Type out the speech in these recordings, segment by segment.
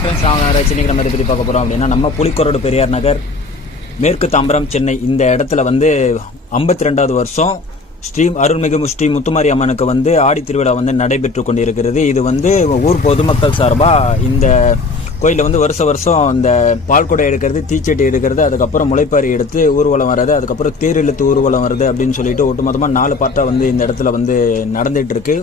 Friends, நாங்கள் சென்னைக்கு நம்ம இதை பற்றி பார்க்க போகிறோம் அப்படின்னா, நம்ம புலிக்கொறடு பெரியார் நகர், மேற்கு தாம்பரம், சென்னை இந்த இடத்துல வந்து 52வது வருஷம் ஸ்ரீ அருள்மிகு ஸ்ரீ முத்துமாரி அம்மனுக்கு வந்து ஆடி திருவிழா வந்து நடைபெற்று கொண்டிருக்கிறது. இது வந்து ஊர் பொதுமக்கள் சார்பாக இந்த கோயிலில் வந்து வருஷம் இந்த பால்குடை எடுக்கிறது, தீச்சட்டி எடுக்கிறது, அதுக்கப்புறம் முளைப்பாரி எடுத்து ஊர்வலம் வர்றது, அதுக்கப்புறம் தேர் இழுத்து ஊர்வலம் வருது அப்படின்னு சொல்லிட்டு ஒட்டுமொத்தமாக 4 பார்ட்டாக வந்து இந்த இடத்துல வந்து நடந்துட்டு இருக்கு.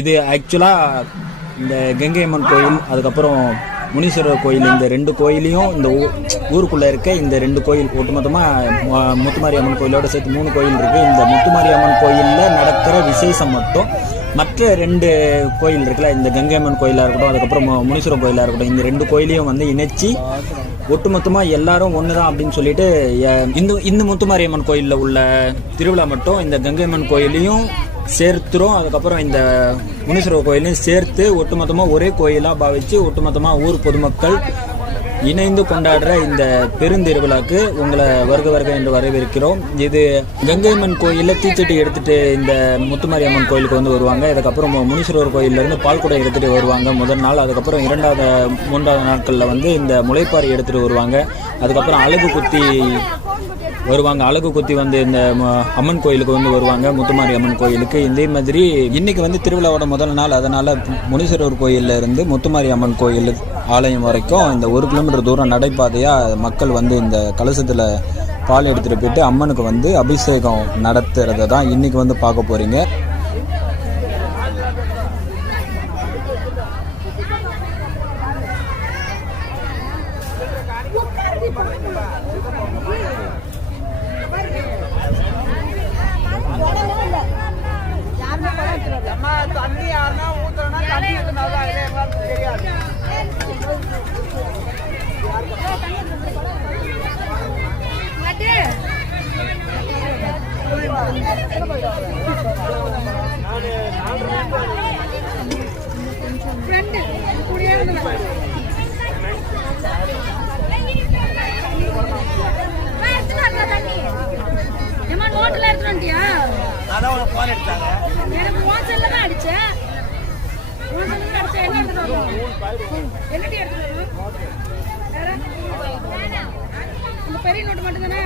இது ஆக்சுவலாக இந்த கங்கை அம்மன் கோயில், அதுக்கப்புறம் முனீஸ்வரர் கோயில், இந்த 2 கோயிலையும் இந்த ஊருக்குள்ளே இருக்க இந்த 2 கோயில் ஒட்டுமொத்தமாக முத்துமாரி அம்மன் கோயிலோட சேர்த்து 3 கோயில் இருக்குது. இந்த முத்துமாரி அம்மன் கோயிலில் நடக்கிற விசேஷம் மட்டும் மற்ற 2 கோயில் இருக்குல்ல, இந்த கங்கை அம்மன் கோயிலாக இருக்கட்டும், அதுக்கப்புறம் முனீஸ்வரர் கோயிலாக இருக்கட்டும், இந்த 2 கோயிலையும் வந்து இணைச்சி ஒட்டுமொத்தமாக எல்லாரும் ஒன்று தான் அப்படின்னு சொல்லிட்டு இந்த முத்துமாரி அம்மன் கோயிலில் உள்ள திருவிழா மட்டும் இந்த கங்கை அம்மன் கோயிலையும் சேர்த்துரும், அதுக்கப்புறம் இந்த முனீஸ்வரர் கோயிலையும் சேர்த்து ஒட்டுமொத்தமாக ஒரே கோயிலாக பாவிச்சு ஒட்டுமொத்தமாக ஊர் பொதுமக்கள் இணைந்து கொண்டாடுற இந்த பெருந்திருவிழாக்கு உங்களை வருக என்று வரவேற்கிறோம். இது கங்கை அம்மன் கோயிலில் தீச்சட்டி எடுத்துட்டு இந்த முத்துமாரி அம்மன் கோயிலுக்கு வந்து வருவாங்க. அதுக்கப்புறம் முனீஸ்வரர் கோயிலிருந்து பால்குடை எடுத்துட்டு வருவாங்க முதல் நாள். அதுக்கப்புறம் 2வது 3வது நாட்களில் வந்து இந்த முளைப்பாரி எடுத்துட்டு வருவாங்க. அதுக்கப்புறம் அழகு குத்தி வருவாங்க. அழகு குத்தி வந்து இந்த அம்மன் கோயிலுக்கு வந்து வருவாங்க, முத்துமாரி அம்மன் கோயிலுக்கு. இதே மாதிரி இன்னைக்கு வந்து திருவிழாவோட முதல் நாள், அதனால முனீஸ்வரர் கோயில்ல இருந்து முத்துமாரி அம்மன் கோயில் ஆலயம் வரைக்கும் இந்த 1 கிலோமீட்டர் தூரம் நடைபாதையா மக்கள் வந்து இந்த கலசத்துல பால் எடுத்துட்டு போயிட்டு அம்மனுக்கு வந்து அபிஷேகம் நடத்துறதை தான் இன்னைக்கு வந்து பார்க்க போறீங்க. பெரிய நோட்டு மட்டும் தானே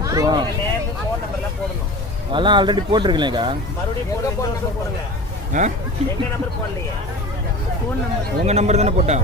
போட்டுருவோம். அதெல்லாம் ஆல்ரெடி போட்டிருக்கீங்களேக்கா. ஆ உங்கள் நம்பர் தானே போட்டா?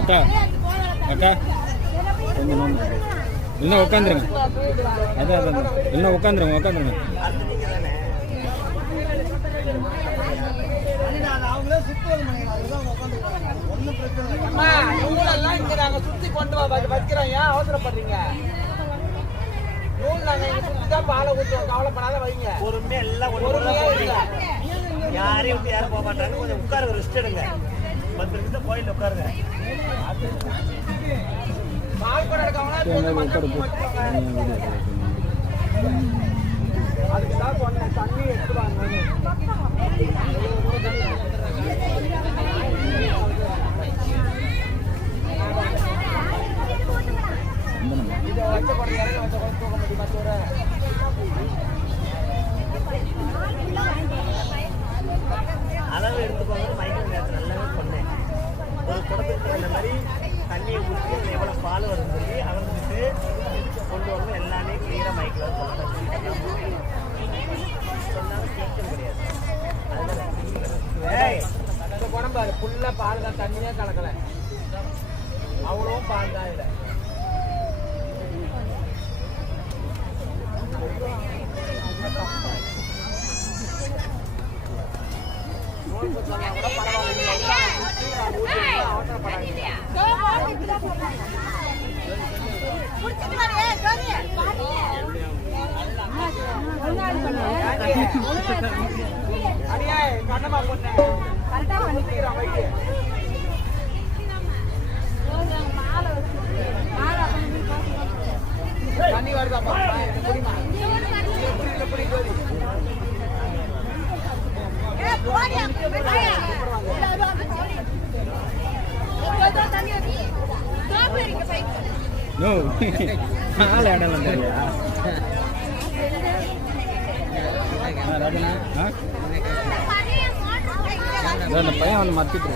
அக்கா அக்கா கொஞ்சம் இல்லைன்னா உட்காந்துருங்க. அதான் இல்லைன்னா உட்காந்துருங்க. சுத்தி கொண்டு வைக்கிறோம். ஏன் அவசரப்படுறீங்க? நூல் நாங்க சுத்தி தான் பாலை ஊற்றுவோம். கவலைப்படாத வைங்க. பொறுமையா எல்லாம் யாரையும் விட்டு யாரும் போக மாட்டாங்க. கொஞ்சம் உட்காருங்க, ரெஸ்ட் எடுங்க. 10 நிமிஷம் கோயிலில் உட்காருங்க. பால் கூட எடுக்கவங்களா அதுக்கு தான் சொன்னேன், தண்ணி எடுத்துவாங்க. இதை வச்ச கூட இறங்க வச்ச கூட தூக்க முடியுமா? சோற அளவு எடுத்துக்கோங்க. மைக்ரோ நேரத்தில் நல்லாவே சொன்னேன். ஒரு குடத்துக்கு தகுந்த மாதிரி தண்ணியை ஊற்றி அதில் எவ்வளோ பால் வரும்னு சொல்லி அளந்துட்டு கொண்டு வந்து எல்லாமே கிளியராக மைக்கில் சொன்னாலும் கேட்க முடியாது. இந்த குடம் பாரு, ஃபுல்லாக பால் தான், தண்ணியே கலக்கலை. அவ்வளோ பால் தான் இதில். சொன்னா கூட பரவாயில்ல. அவசரப்படாதீங்க. அடியே கண்ணமா பொண்ணு தண்ணி வருதாப்பா? அந்த பையன் வந்து மத்திட்டு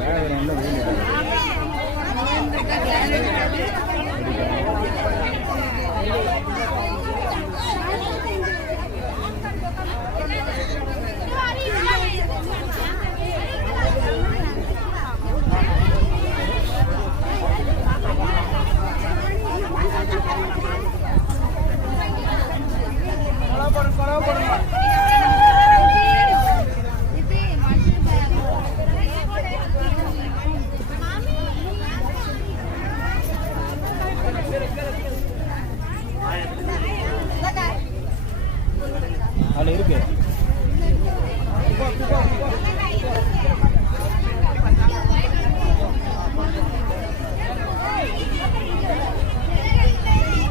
வேற